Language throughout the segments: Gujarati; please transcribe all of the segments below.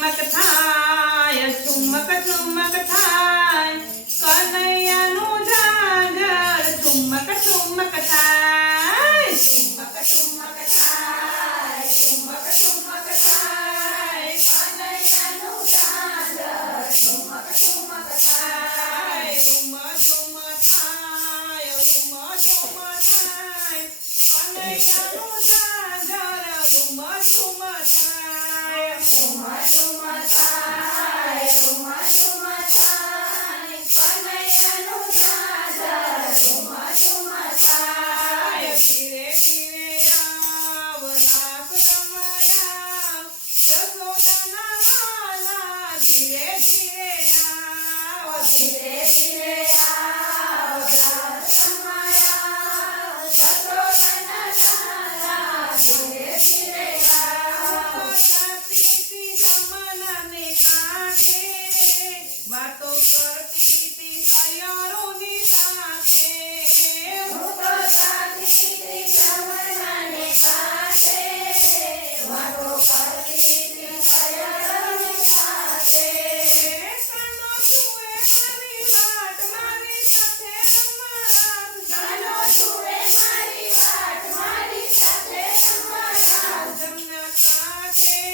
ચુમક થાય ચુમક ચુમક થાય કનૈયાનું ઝાઝર ચુમક ચુમક થાય ચુમક ચુમક થાય ચુમક ચુમક થાય કનૈયાનું ઝાઝર ચુમક ચુમક થાય ઝુમ ઝુમ થાય ઝુમ ઝુમ થાય કનૈયાનું ઝાઝર ઝુમ ઝુમ થાય ઝુમ ઝુમ થાય ઝુમ ઝુમ થાય કનૈયાનું ઝાઝર ઝુમ ઝુમ થાય ધીરે ધીરે આવ રાસ રમાયા યશોદાના લાલા ધીરે ધીરે આવ ધીરે ધીરે આવ રાસ રમાયા યશોદાના લાલા ધીરે ધીરે આવ જાતી જમનાને કાંઠે વાતો કરતી તી સયારોની સાથે હું તો જાતી તી જમનાને કાંઠે વાતો કરતી તી સયારોની સાથે કાનો છુએ મારી વાટ મારી સાથે રમરાત કાનો છુએ મારી વાટ મારી સાથે રમરાત જમના કાંઠે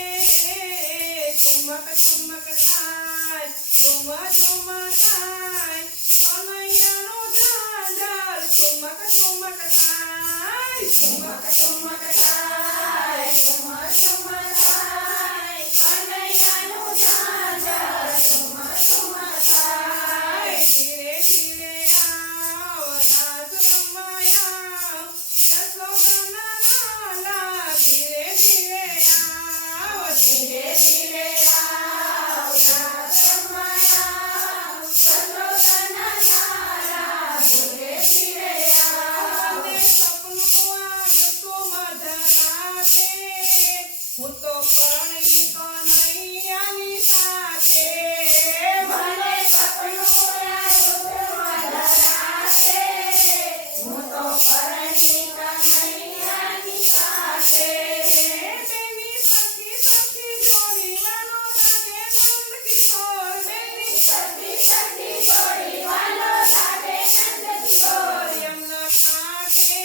ચુમક ચુમક થાય ઝુમ ઝુમ થાય કનૈયાનું ઝાઝર ચુમક ચુમક થાય ચુમક ચુમક થાય ઝુમ ઝુમ થાય કનૈયાનું ઝાઝર ચુમક ચુમક થાય ધીરે ધીરે આવ રાસ રમાયા યશોદાના લાલા ધીરે ધીરે આવ ધીરે ધીરે આવ રાસ રમાયા યશોદાના લાલા ધીરે ધીરે આવ મને સપનું આવ્યું તો મધરાતે હું તો પરણી કનૈયાની સાથે મને સપનું આવ્યું તો મધરાતે હું તો પરણી કનૈયાની સાથે બેની સખી સખી જોડીવાનો લાગે નંદ કિશોર બેની સખી સખી જોડીવાનો લાગે નંદ કિશોર યમુના કાંઠે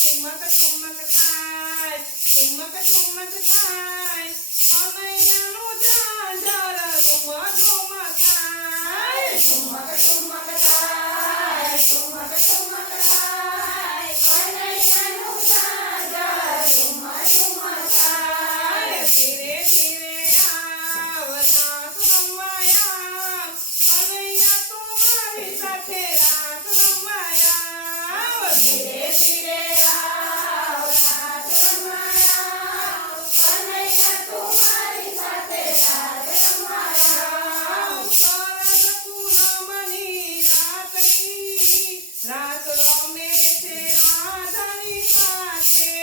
ચુમક ચુમક થાય ચુમક ચુમક થાય કનૈયાનું ઝાઝર ઝુમ ઝુમ થાય ચુમક ચુમક થાય ચુમક ચુમક થાય કનૈયાનું ઝાઝર ઝુમ ઝુમ થાય ધીરે ધીરે આવ રાસ રમાયા કનૈયા તો મારી સાથે રાસ રમાયા ધીરે ધીરે આવ રાસ રમાયા કનૈયા તો મારી સાથે રાસ રમાયા શરદ પૂનમની રાતની રાસ રમે છે રાધાની સાથે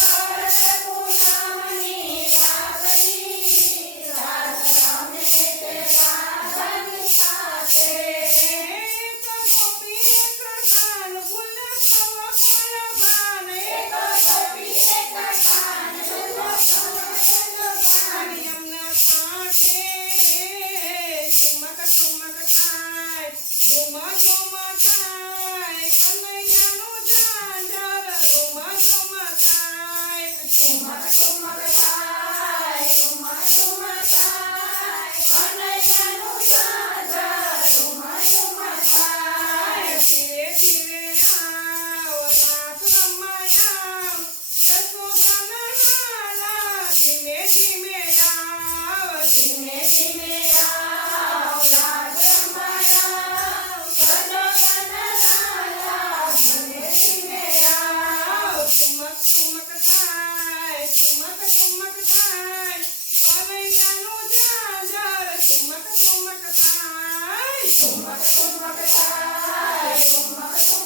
શરદ પૂનમની રાતની રાસ રમે છે રાધાની સાથે એક ગોપી એક કાન ફૂલ સવ કોઈ ભાન એક ગોપી એક કાન ફૂલ સવ કોઈ ભાન યમુના કાંઠે ચુમક ચુમક થાય ઝુમ ઝુમ થાય કનૈયાનું ઝાઝર ઝુમ ઝુમ થાય ચુમક ચુમક થાય ઝુમ ઝુમ થાય કનૈયાનું ઝાઝર ઝુમ ઝુમ થાય ધીરે ધીરે આવ રાસ રમાયા યશોદાના લાલા ધીમે ધીમે આવ ધીમે ધીમે આવ રાસ રમાયા યશોદાના લાલા ધીમે ધીમે આવ ચુમક ચુમક થાય ચુમક ચુમક થાય કનૈયાનું ઝાઝર ચુમક ચુમક થાય ચુમક ચુમક થાય ચુમક ચુમક